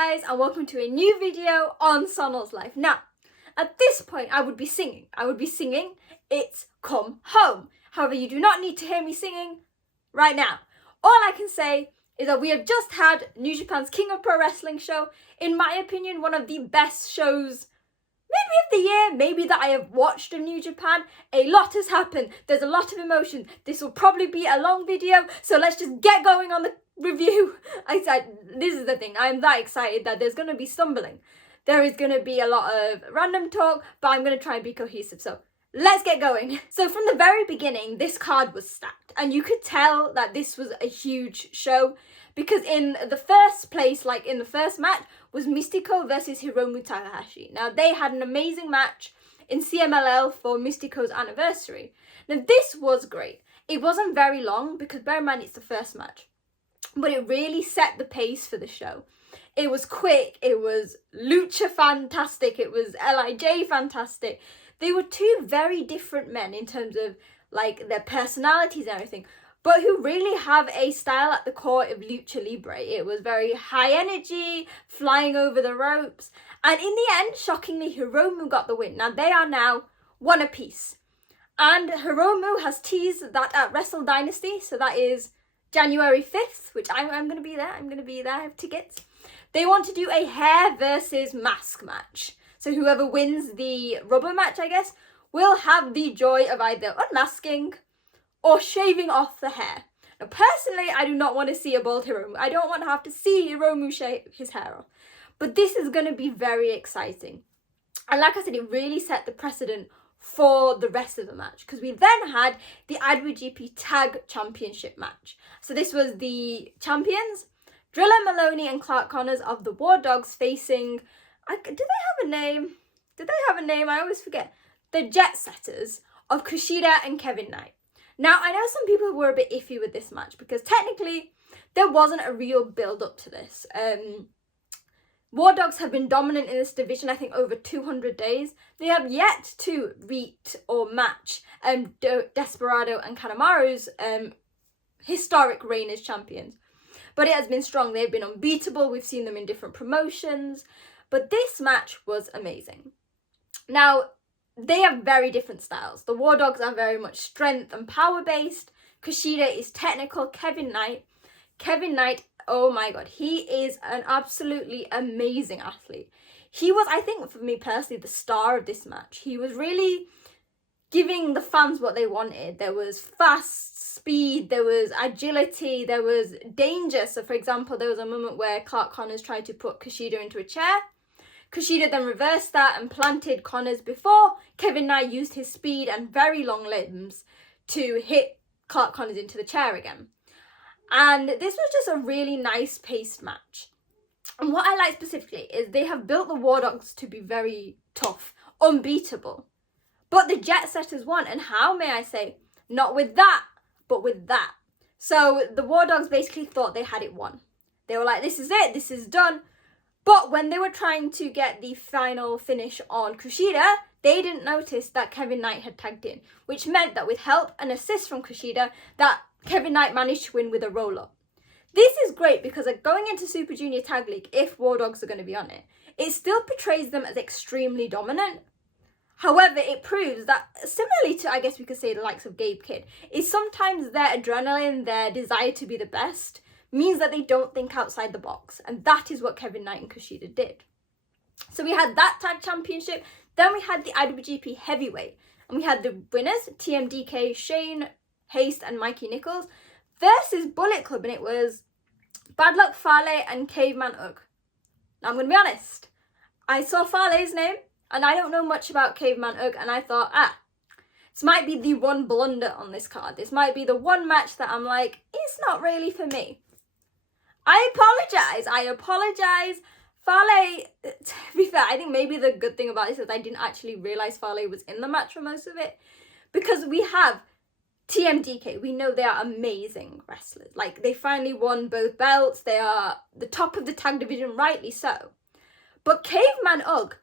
guys, and welcome to a new video on Sonal's life. Now, at this point I would be singing. It's Come Home. However, you do not need to hear me singing right now. All I can say is that we have just had New Japan's King of Pro Wrestling show. In my opinion, one of the best shows maybe of the year, maybe that I have watched in New Japan. A lot has happened. There's a lot of emotion. This will probably be a long video, so let's just get going on the review. I said, this is the thing, I'm that excited that there's going to be stumbling. There is going to be a lot of random talk, but I'm going to try and be cohesive. So let's get going. So from the very beginning, this card was stacked, and you could tell that this was a huge show because in the first place, like in the first match, was Mystico versus Hiromu Takahashi. Now, they had an amazing match in CMLL for Mystico's anniversary. Now, this was great. It wasn't very long because, bear in mind, it's the first match. But it really set the pace for the show. It was quick, it was lucha fantastic, it was LIJ fantastic. They were two very different men in terms of like their personalities and everything, but who really have a style at the core of lucha libre. It was very high energy, flying over the ropes, and in the end, shockingly, Hiromu got the win. Now they are now one apiece, and Hiromu has teased that at Wrestle Dynasty, so that is January 5th, which I'm going to be there. I have tickets. They want to do a hair versus mask match. So whoever wins the rubber match, I guess, will have the joy of either unmasking or shaving off the hair. Now, personally, I do not want to see a bald Hiromu. I don't want to have to see Hiromu shave his hair off. But this is going to be very exciting. And like I said, it really set the precedent for the rest of the match, because we then had the IWGP Tag Championship match. So this was the champions, Drilla Maloney and Clark Connors of the War Dogs facing, did they have a name? I always forget. The Jet Setters of Kushida and Kevin Knight. Now, I know some people were a bit iffy with this match because technically there wasn't a real build up to this. War Dogs have been dominant in this division, I think, over 200 days. They have yet to beat or match Desperado and Kanemaru's historic reign as champions. But it has been strong. They've been unbeatable. We've seen them in different promotions. But this match was amazing. Now, they have very different styles. The War Dogs are very much strength and power based. Kushida is technical. Kevin Knight, oh my god, he is an absolutely amazing athlete. He was, I think, for me personally, the star of this match. He was really giving the fans what they wanted. There was fast speed, there was agility, there was danger. So, for example, there was a moment where Clark Connors tried to put Kushida into a chair. Kushida then reversed that and planted Connors before Kevin Knight used his speed and very long limbs to hit Clark Connors into the chair again. And this was just a really nice paced match. And what I like specifically is they have built the War Dogs to be very tough, unbeatable. But the Jet Setters won, and how, may I say, not with that, but with that. So the War Dogs basically thought they had it won. They were like, this is it, this is done. But when they were trying to get the final finish on Kushida, they didn't notice that Kevin Knight had tagged in, which meant that with help and assist from Kushida, that Kevin Knight managed to win with a roll-up. This is great because going into Super Junior Tag League, if War Dogs are going to be on it, it still portrays them as extremely dominant. However, it proves that, similarly to, I guess we could say, the likes of Gabe Kidd, is sometimes their adrenaline, their desire to be the best, means that they don't think outside the box. And that is what Kevin Knight and Kushida did. So we had that tag championship. Then we had the IWGP Heavyweight. And we had the winners, TMDK, Shane Haste and Mikey Nichols, versus Bullet Club. And it was Bad Luck Fale and Caveman Ugg. Now, I'm going to be honest. I saw Fale's name, and I don't know much about Caveman Ugg. And I thought, this might be the one blunder on this card. This might be the one match that I'm like, it's not really for me. I apologize. Fale, to be fair, I think maybe the good thing about this is I didn't actually realise Fale was in the match for most of it. Because we have TMDK, we know they are amazing wrestlers. Like, they finally won both belts. They are the top of the tag division, rightly so. But Caveman Ugg,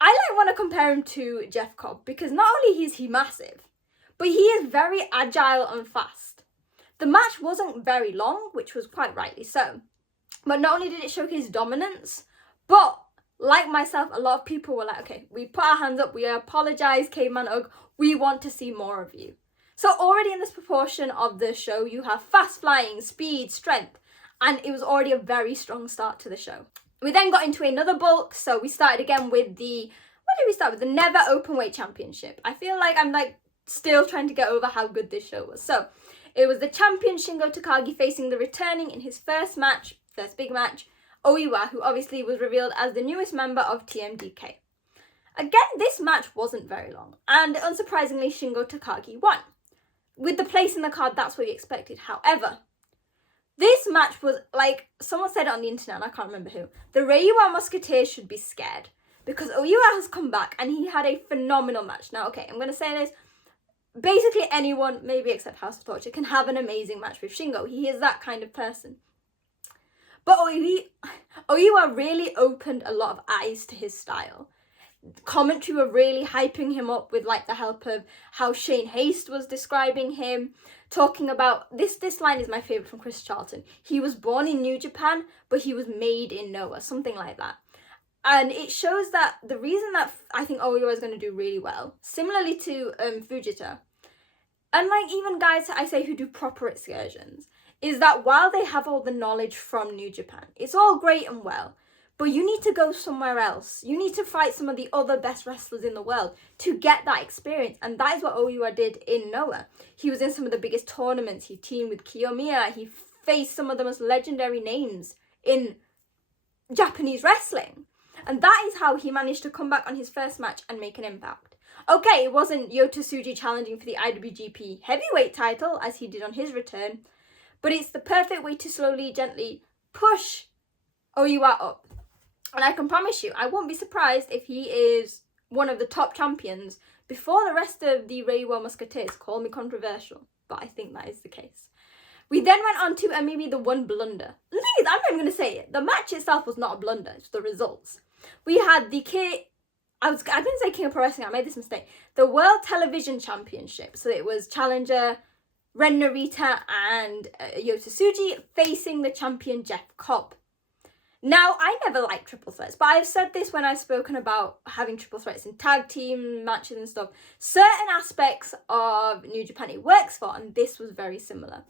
I want to compare him to Jeff Cobb because not only is he massive, but he is very agile and fast. The match wasn't very long, which was quite rightly so. But not only did it showcase dominance, But like myself, a lot of people were like, okay, we put our hands up, we apologize, Caveman Ugg, we want to see more of you. So already in this proportion of the show, you have fast flying, speed, strength, and it was already a very strong start to the show. We then got into another bulk, so we started again with what did we start with? The Never Openweight Championship. I feel like I'm still trying to get over how good this show was. So it was the champion Shingo Takagi facing the returning in his first big match, Oiwa, who obviously was revealed as the newest member of TMDK. Again, this match wasn't very long, and unsurprisingly, Shingo Takagi won. With the place in the card, that's what you expected. However, this match was someone said it on the internet, and I can't remember who. The Reiwa Musketeers should be scared because Oiwa has come back and he had a phenomenal match. Now, okay, I'm going to say this. Basically, anyone, maybe except House of Torture, can have an amazing match with Shingo. He is that kind of person. But Oiwa really opened a lot of eyes to his style. Commentary were really hyping him up with the help of how Shane Haste was describing him, talking about this line is my favorite from Chris Charlton. He was born in New Japan, but he was made in Noah, something like that. And it shows that the reason that I think Oiwa is going to do really well, similarly to Fujita, and even guys I say who do proper excursions, is that while they have all the knowledge from New Japan, it's all great and well, but you need to go somewhere else. You need to fight some of the other best wrestlers in the world to get that experience. And that is what Oiwa did in Noah. He was in some of the biggest tournaments. He teamed with Kiyomiya. He faced some of the most legendary names in Japanese wrestling. And that is how he managed to come back on his first match and make an impact. Okay, it wasn't Yota Tsuji challenging for the IWGP heavyweight title as he did on his return, but it's the perfect way to slowly, gently push Oiwa up. And I can promise you, I won't be surprised if he is one of the top champions before the rest of the Reiwa Musketeers. Call me controversial, but I think that is the case. We then went on to maybe the one blunder. The thing is, I'm not even going to say it. The match itself was not a blunder, it's the results. We had I didn't say King of Pro Wrestling, I made this mistake. The World Television Championship. So it was challenger Ren Narita and Yota Tsuji facing the champion Jeff Cobb. Now, I never liked triple threats, but I've said this when I've spoken about having triple threats in tag team matches and stuff. Certain aspects of New Japan it works for, and this was very similar.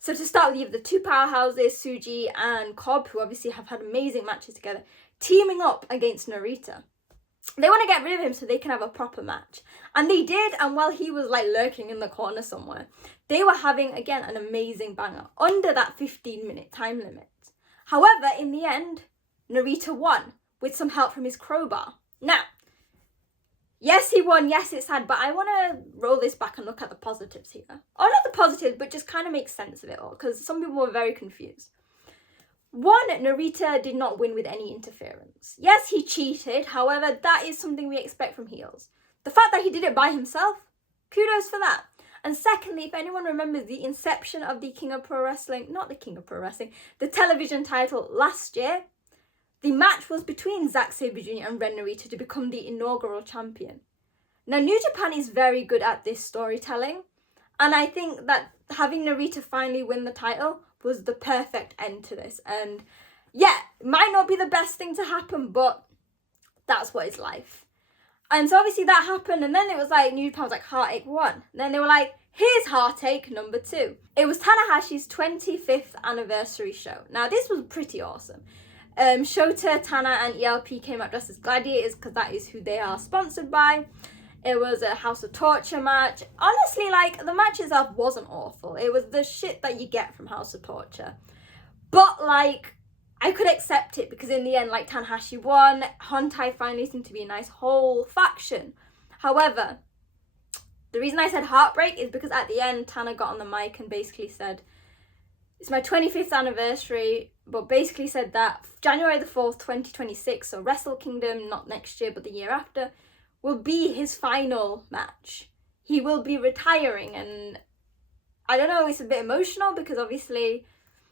So to start with, you have the two powerhouses, Tsuji and Cobb, who obviously have had amazing matches together, teaming up against Narita. They want to get rid of him so they can have a proper match. And they did, and while he was lurking in the corner somewhere, they were having, again, an amazing banger under that 15-minute time limit. However, in the end, Narita won with some help from his crowbar. Now, yes, he won, yes, it's sad, but I want to roll this back and look at the positives here. Or not the positives, but just kind of make sense of it all, because some people were very confused. One, Narita did not win with any interference. Yes, he cheated, however, that is something we expect from heels. The fact that he did it by himself, kudos for that. And secondly, if anyone remembers the inception of the the television title last year, the match was between Sabre Jr. and Ren Narita to become the inaugural champion. Now, New Japan is very good at this storytelling, and I think that having Narita finally win the title was the perfect end to this. And yeah, it might not be the best thing to happen, but that's what it's life. And so obviously that happened, and then it was New Japan was Heartache 1. And then they were here's Heartache number 2. It was Tanahashi's 25th anniversary show. Now this was pretty awesome. Shota, Tana and ELP came out dressed as gladiators because that is who they are sponsored by. It was a House of Torture match. Honestly, the match itself wasn't awful. It was the shit that you get from House of Torture. But I could accept it because in the end, Tanahashi won. Hontai finally seemed to be a nice whole faction. However, the reason I said heartbreak is because at the end, Tana got on the mic and basically said, it's my 25th anniversary, but basically said that January the 4th, 2026, so Wrestle Kingdom, not next year, but the year after, will be his final match. He will be retiring, and I don't know, it's a bit emotional because obviously,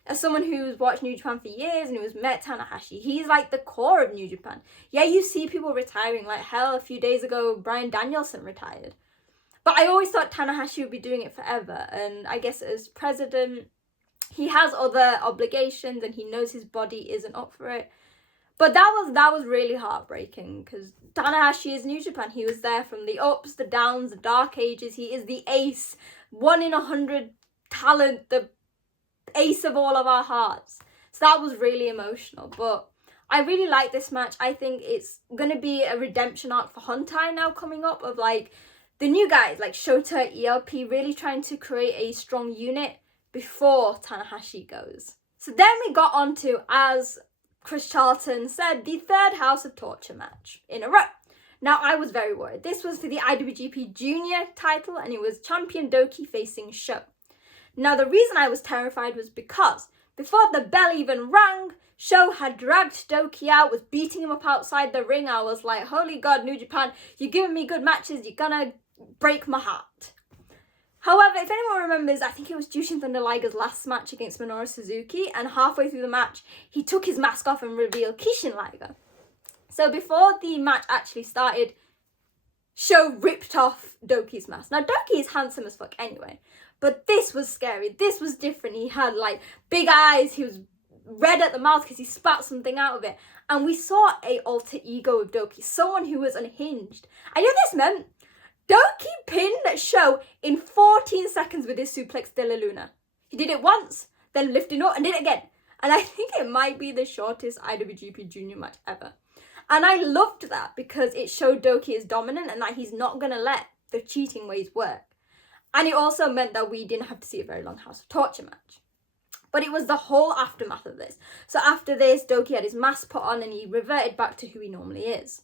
as someone who's watched New Japan for years and who's met Tanahashi, he's the core of New Japan. Yeah, you see people retiring, hell, a few days ago, Bryan Danielson retired. But I always thought Tanahashi would be doing it forever, and I guess as president, he has other obligations and he knows his body isn't up for it. But that was really heartbreaking because Tanahashi is New Japan. He was there from the ups, the downs, the dark ages. He is the ace, 1 in 100 talent, the ace of all of our hearts. So that was really emotional. But I really like this match. I think it's going to be a redemption arc for Hontai now coming up of like the new guys like Shota, ELP really trying to create a strong unit before Tanahashi goes. So then we got on to, as Chris Charlton said, the third House of Torture match in a row. Now, I was very worried. This was for the IWGP Junior title, and it was Champion Doki facing Sho. Now, the reason I was terrified was because before the bell even rang, Sho had dragged Doki out, was beating him up outside the ring. I was like, holy God, New Japan, you're giving me good matches, you're gonna break my heart. However, if anyone remembers, I think it was Jushin Thunder Liger's last match against Minoru Suzuki, and halfway through the match, he took his mask off and revealed Kishin Liger. So before the match actually started, Sho ripped off Doki's mask. Now, Doki is handsome as fuck anyway, but this was scary. This was different. He had like big eyes. He was red at the mouth because he spat something out of it. And we saw a alter ego of Doki, someone who was unhinged. I knew this meant Doki pinned Sho in 14 seconds with his suplex de la Luna. He did it once, then lifted up and did it again. And I think it might be the shortest IWGP Junior match ever. And I loved that because it showed Doki is dominant and that he's not going to let the cheating ways work. And it also meant that we didn't have to see a very long House of Torture match. But it was the whole aftermath of this. So after this, Doki had his mask put on and he reverted back to who he normally is.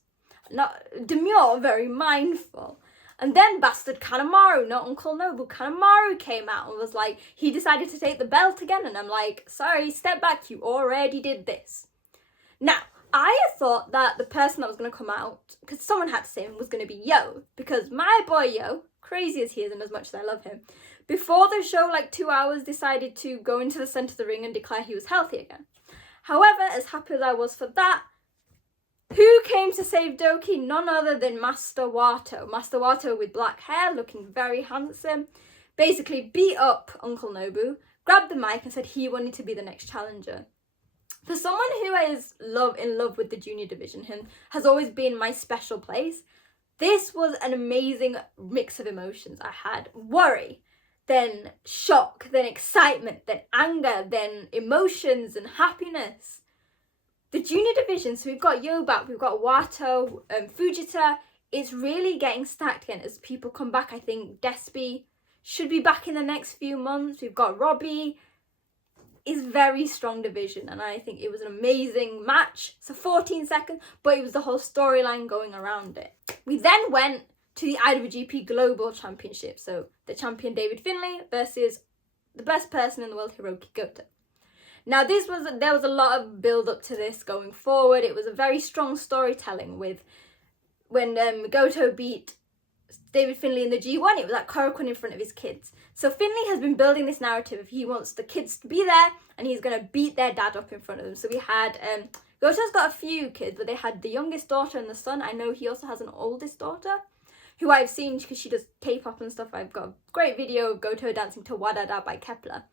Not demure, very mindful. And then bastard Kanemaru, not Uncle Noble, Kanemaru came out and was like, he decided to take the belt again. And I'm like, sorry, step back, you already did this. Now, I thought that the person that was going to come out, because someone had to say him, was going to be Yo. Because my boy Yo, crazy as he is and as much as I love him, before the show, like 2 hours, decided to go into the centre of the ring and declare he was healthy again. However, as happy as I was for that, who came to save Doki? None other than Master Wato. Master Wato with black hair, looking very handsome, basically beat up Uncle Nobu, grabbed the mic and said he wanted to be the next challenger. For someone who is in love with the junior division and has always been my special place, this was an amazing mix of emotions. I had worry, then shock, then excitement, then anger, then emotions and happiness. The junior division, so we've got Yobap, we've got Wato, Fujita, it's really getting stacked again as people come back. I think Despy should be back in the next few months. We've got Robbie. It's very strong division and I think it was an amazing match. So 14 seconds, but it was the whole storyline going around it. We then went to the IWGP Global Championship. So the champion David Finlay versus the best person in the world, Hiroki Goto. Now there was a lot of build up to this going forward. It was a very strong storytelling with when Goto beat David Finlay in the G1, it was like Korakuen in front of his kids. So Finlay has been building this narrative of he wants the kids to be there and he's going to beat their dad up in front of them. So we had, Goto's got a few kids, but they had the youngest daughter and the son. I know he also has an oldest daughter who I've seen because she does K-pop and stuff. I've got a great video of Goto dancing to Wadada by Kepler.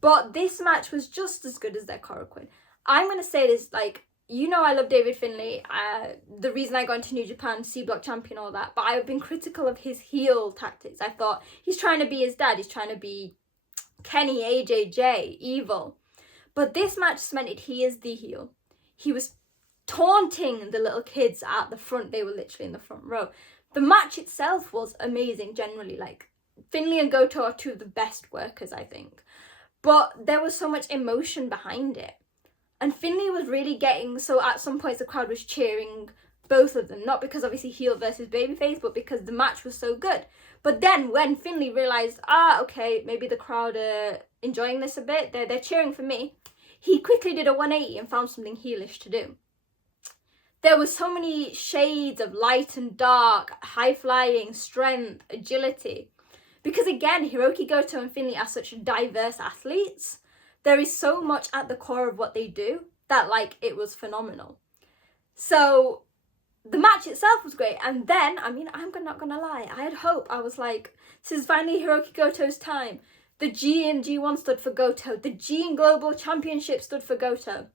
But this match was just as good as their Korakuen. I'm going to say this, like, you know I love David Finlay, the reason I got into New Japan, C-Block champion, all that, but I've been critical of his heel tactics. I thought, he's trying to be his dad, he's trying to be Kenny, AJJ, evil. But this match cemented he is the heel. He was taunting the little kids at the front, they were literally in the front row. The match itself was amazing, generally, like, Finlay and Goto are two of the best workers, I think. But there was so much emotion behind it. And Finlay was really getting, so at some points the crowd was cheering both of them. Not because obviously heel versus babyface, but because the match was so good. But then when Finlay realised, okay, maybe the crowd are enjoying this a bit, they're cheering for me, he quickly did a 180 and found something heelish to do. There were so many shades of light and dark, high-flying, strength, agility. Because again, Hiroki Goto and Finlay are such diverse athletes. There is so much at the core of what they do that, like, it was phenomenal. So the match itself was great. And then, I mean, I'm not going to lie, I had hope. I was like, this is finally Hiroki Goto's time. The G in G1 stood for Goto. The G in Global Championship stood for Goto.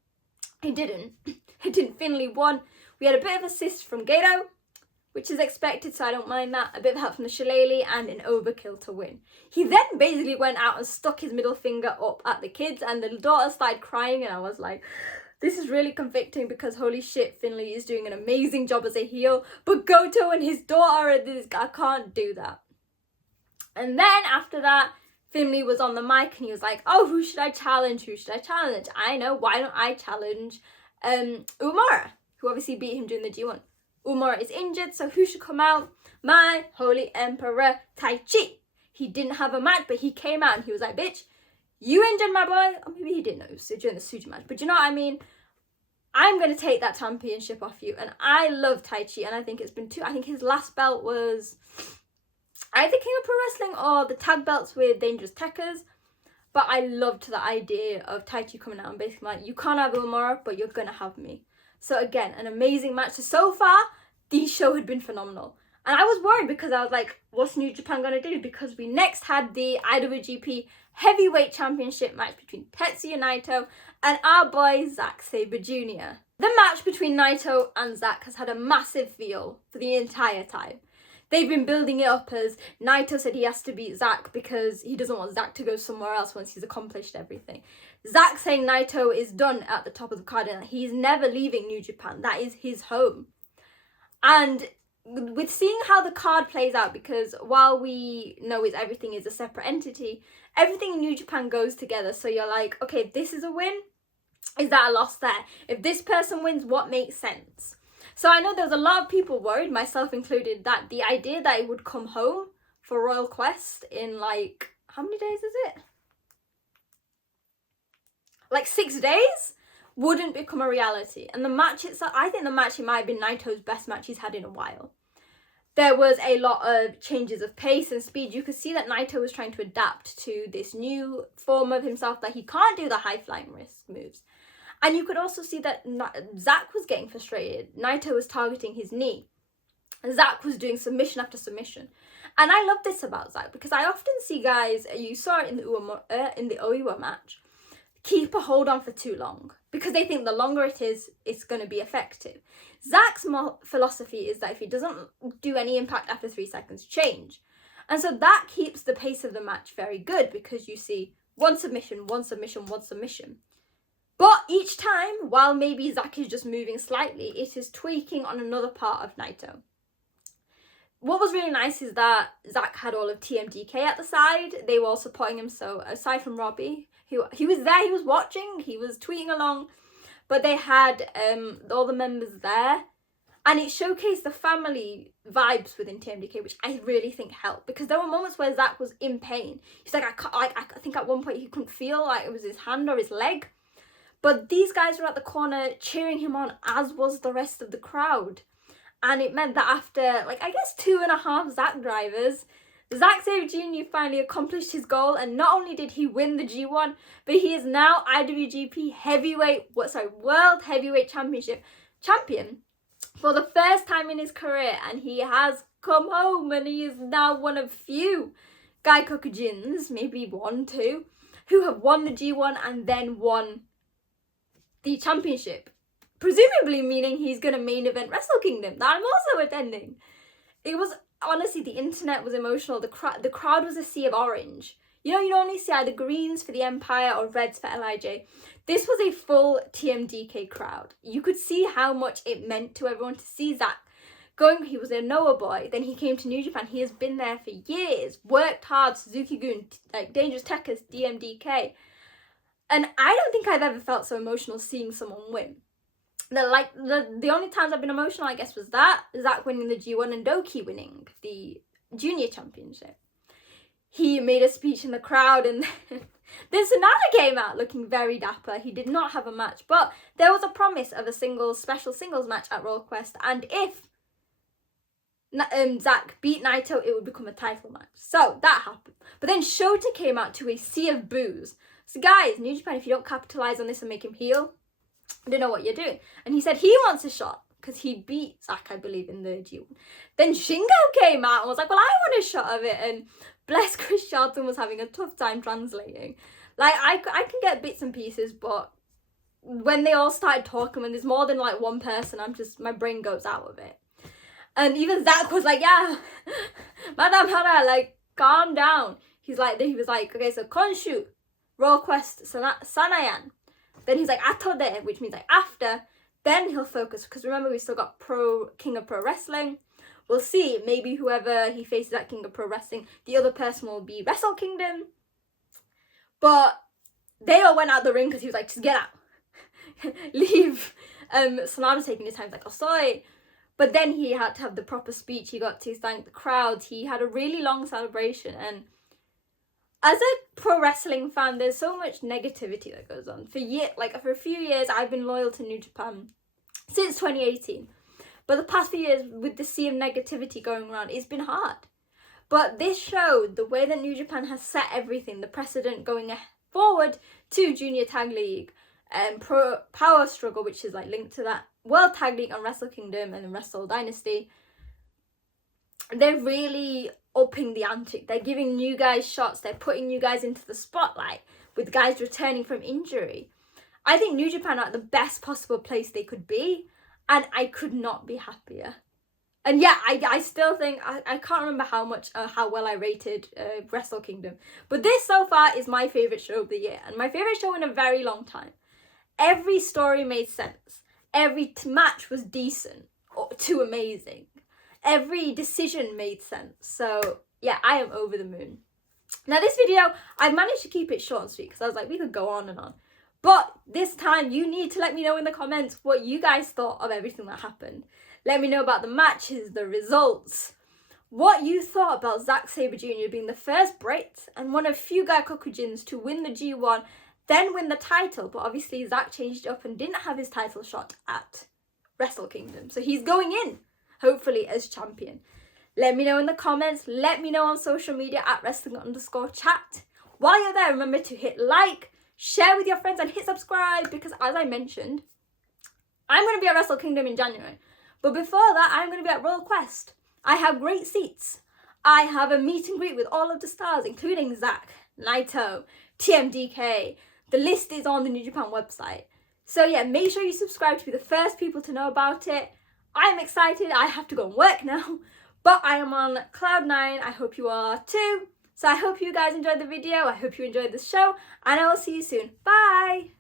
He didn't. He didn't. Finlay won. We had a bit of assist from Gato, which is expected, so I don't mind that. A bit of help from the Shillelagh and an overkill to win. He then basically went out and stuck his middle finger up at the kids, and the daughter started crying, and I was like, this is really convicting because holy shit, Finlay is doing an amazing job as a heel, but Goto and his daughter are this, I can't do that. And then after that, Finlay was on the mic and he was like, oh, who should I challenge? Who should I challenge? I know, why don't I challenge Umara, who obviously beat him during the G1. Umara is injured, so who should come out? My holy emperor, Taichi. He didn't have a match, but he came out and he was like, bitch, you injured my boy. Or maybe he didn't know, it was during the Suji match, but you know what I mean? I'm going to take that championship off you. And I love Taichi, and I think it's been I think his last belt was either King of Pro Wrestling or the tag belts with Dangerous Tekkers. But I loved the idea of Taichi coming out and basically like, you can't have Umara, but you're going to have me. So again, an amazing match. So far, the show had been phenomenal. And I was worried because I was like, what's New Japan going to do? Because we next had the IWGP Heavyweight Championship match between Tetsuya Naito and our boy, Sabre Jr. The match between Naito and Zack has had a massive feel for the entire time. They've been building it up as Naito said he has to beat Zack because he doesn't want Zack to go somewhere else once he's accomplished everything. Zack saying Naito is done at the top of the card and he's never leaving New Japan. That is his home. And with seeing how the card plays out, because while we know everything is a separate entity, everything in New Japan goes together. So you're like, okay, this is a win. Is that a loss there? If this person wins, what makes sense? So I know there's a lot of people worried, myself included, that the idea that it would come home for Royal Quest in like, how many days is it? Like 6 days? Wouldn't become a reality. And the match itself, I think the match, it might have been Naito's best match he's had in a while. There was a lot of changes of pace and speed. You could see that Naito was trying to adapt to this new form of himself, that he can't do the high-flying risk moves. And you could also see that Zack was getting frustrated. Naito was targeting his knee. Zack was doing submission after submission. And I love this about Zack because I often see guys, you saw it in the Oiwa match, keep a hold on for too long because they think the longer it is, it's going to be effective. Zack's philosophy is that if he doesn't do any impact after 3 seconds, change. And so that keeps the pace of the match very good because you see one submission, one submission, one submission. But each time, while maybe Zack is just moving slightly, it is tweaking on another part of Naito. What was really nice is that Zack had all of TMDK at the side. They were all supporting him. So aside from Robbie, he was there, he was watching, he was tweeting along. But they had all the members there. And it showcased the family vibes within TMDK, which I really think helped. Because there were moments where Zack was in pain. He's like, I think at one point he couldn't feel like it was his hand or his leg. But these guys were at the corner cheering him on, as was the rest of the crowd. And it meant that after, like, I guess 2.5 Zack drivers, Sabre Jr. finally accomplished his goal. And not only did he win the G1, but he is now IWGP World Heavyweight Championship champion for the first time in his career. And he has come home, and he is now one of few Gaikokujins, maybe 1, 2, who have won the G1 and then won the championship, presumably meaning he's going to main event Wrestle Kingdom that I'm also attending. It was, honestly, the internet was emotional. The crowd was a sea of orange. You know, you normally see either greens for the Empire or reds for LIJ. This was a full TMDK crowd. You could see how much it meant to everyone to see Zack going. He was a Noah boy, then he came to New Japan. He has been there for years, worked hard, Suzuki-gun, like Dangerous Tekkers, DMDK. And I don't think I've ever felt so emotional seeing someone win. The only times I've been emotional, I guess, was that Zack winning the G1 and Doki winning the Junior Championship. He made a speech in the crowd, and then Sonata came out looking very dapper. He did not have a match, but there was a promise of a special singles match at Royal Quest, and if Zack beat Naito, it would become a title match. So that happened. But then Shota came out to a sea of boos. So guys, New Japan, if you don't capitalize on this and make him heel, I don't know what you're doing. And he said he wants a shot because he beat Zack, I believe, in the G1. Then Shingo came out and was like, well, I want a shot of it. And bless Chris Charlton was having a tough time translating. Like, I can get bits and pieces, but when they all started talking, when there's more than like one person, my brain goes out of it. And even Zach was like, yeah, Madam Hara, like, calm down. He was like, okay, so Konshu, Roll Quest, Sanayan. Then he's like, Atode, which means like after. Then he'll focus, because remember, we still got King of Pro Wrestling. We'll see, maybe whoever he faces at King of Pro Wrestling, the other person will be Wrestle Kingdom. But they all went out the ring because he was like, just get out. Leave. Sanada's taking his time, like, oh, sorry. But then he had to have the proper speech. He got to thank the crowd. He had a really long celebration. And as a pro wrestling fan, there's so much negativity that goes on. For a few years, I've been loyal to New Japan since 2018. But the past few years, with the sea of negativity going around, it's been hard. But this showed the way that New Japan has set everything, the precedent going forward to Junior Tag League and Pro Power Struggle, which is like linked to that, World Tag League on Wrestle Kingdom and Wrestle Dynasty. They're really upping the ante. They're giving new guys shots. They're putting you guys into the spotlight with guys returning from injury. I think New Japan are at the best possible place they could be, and I could not be happier. And yeah, I still think, I can't remember how well I rated Wrestle Kingdom, but this so far is my favourite show of the year, and my favourite show in a very long time. Every story made sense. Every match was decent to amazing. Every decision made sense. So yeah, I am over the moon. Now this video, I managed to keep it short and sweet because I was like, we could go on and on. But this time you need to let me know in the comments what you guys thought of everything that happened. Let me know about the matches, the results, what you thought about Zack Sabre Jr. being the first Brit and one of few Gaikokujins to win the G1, then win the title. But obviously Zack changed it up and didn't have his title shot at Wrestle Kingdom. So he's going in, hopefully, as champion. Let me know in the comments. Let me know on social media at wrestling_chat. While you're there, remember to hit like, share with your friends, and hit subscribe, because as I mentioned, I'm going to be at Wrestle Kingdom in January. But before that, I'm going to be at Royal Quest. I have great seats. I have a meet and greet with all of the stars, including Zack, Naito, TMDK. The list is on the New Japan website. So yeah, make sure you subscribe to be the first people to know about it. I'm excited. I have to go and work now. But I am on cloud 9. I hope you are too. So I hope you guys enjoyed the video. I hope you enjoyed the show. And I will see you soon. Bye!